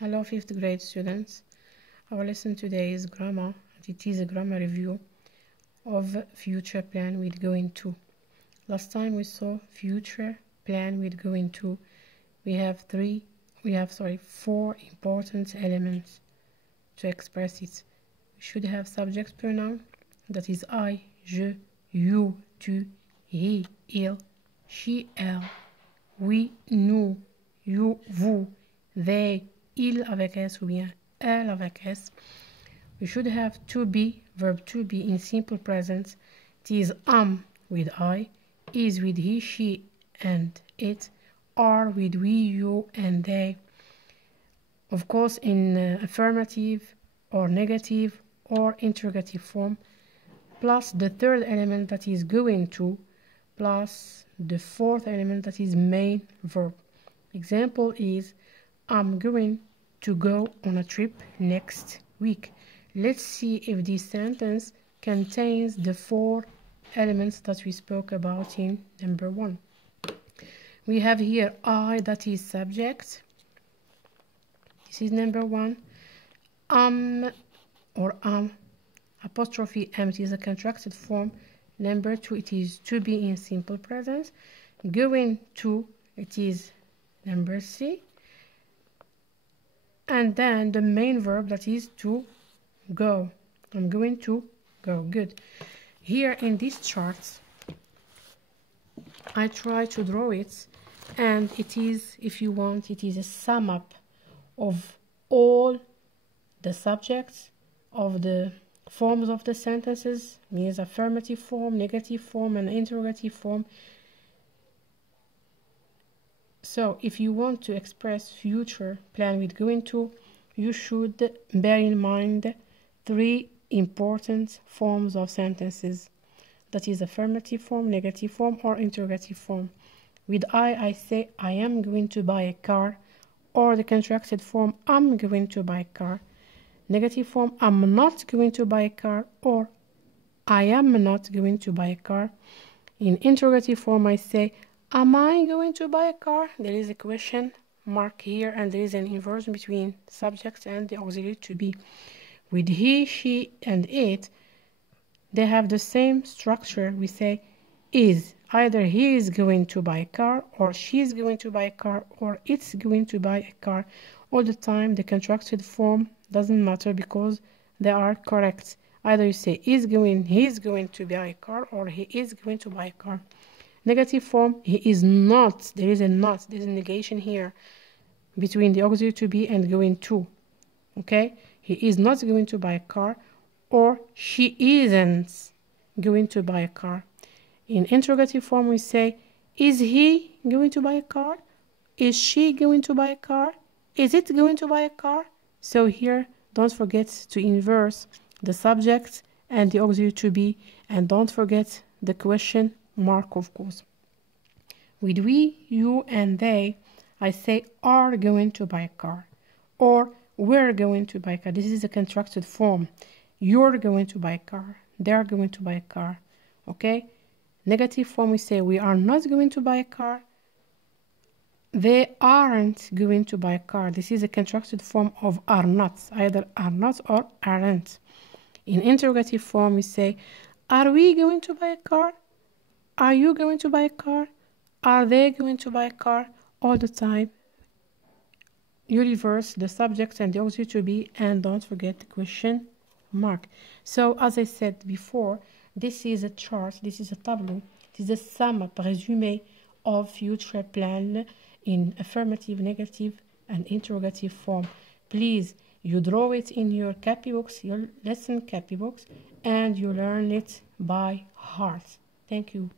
Hello 5th grade students. Our lesson today is grammar. It is a grammar review of future plan with going to. Last time we saw future plan with going to. We have four important elements to express it. We should have subject pronoun, that is I, je, you, tu, he, il, she, elle, we, nous, you, vous, they, il avec S ou bien elle avec S. We should have to be, verb to be in simple present. It is with I, is with he, she, and it, are with we, you, and they. Of course, in affirmative or negative or interrogative form, plus the third element that is going to, plus the fourth element that is main verb. Example is, I'm going to go on a trip next week. Let's see if this sentence contains the four elements that we spoke about in number 1. We have here I, that is subject. This is number 1. Or apostrophe M, it is a contracted form. Number 2, it is to be in simple present. Going to, it is number C. And then the main verb, that is to go. I'm going to go. Good. Here in this chart, I try to draw it, and it is, if you want, it is a sum up of all the subjects of the forms of the sentences, means affirmative form, negative form, and interrogative form. So if you want to express future plan with going to, you should bear in mind 3 important forms of sentences. That is affirmative form, negative form, or interrogative form. With I say I am going to buy a car, or the contracted form I'm going to buy a car. Negative form, I'm not going to buy a car, or I am not going to buy a car. In interrogative form, I say, am I going to buy a car? There is a question mark here, and there is an inversion between subject and the auxiliary to be. With he, she, and it, they have the same structure. We say is. Either he is going to buy a car, or she is going to buy a car, or it's going to buy a car. All the time, the contracted form doesn't matter because they are correct. Either you say he is going to buy a car, or he is going to buy a car. Negative form, he is not. There is a not. There is a negation here between the auxiliary to be and going to. Okay? He is not going to buy a car, or she isn't going to buy a car. In interrogative form, we say, is he going to buy a car? Is she going to buy a car? Is it going to buy a car? So here, don't forget to inverse the subject and the auxiliary to be, and don't forget the question mark, of course. With we, you, and they, I say are going to buy a car, or we're going to buy a car. This is a contracted form. You're going to buy a car. They're going to buy a car. Okay? Negative form, we say we are not going to buy a car. They aren't going to buy a car. This is a contracted form of are not. Either are not or aren't. In interrogative form, we say, are we going to buy a car? Are you going to buy a car? Are they going to buy a car? All the time, you reverse the subject and the auxiliary to be, and don't forget the question mark. So, as I said before, this is a chart, this is a tableau, it is a sum up, résumé of future plan in affirmative, negative, and interrogative form. Please, you draw it in your copybooks, your lesson copybooks, and you learn it by heart. Thank you.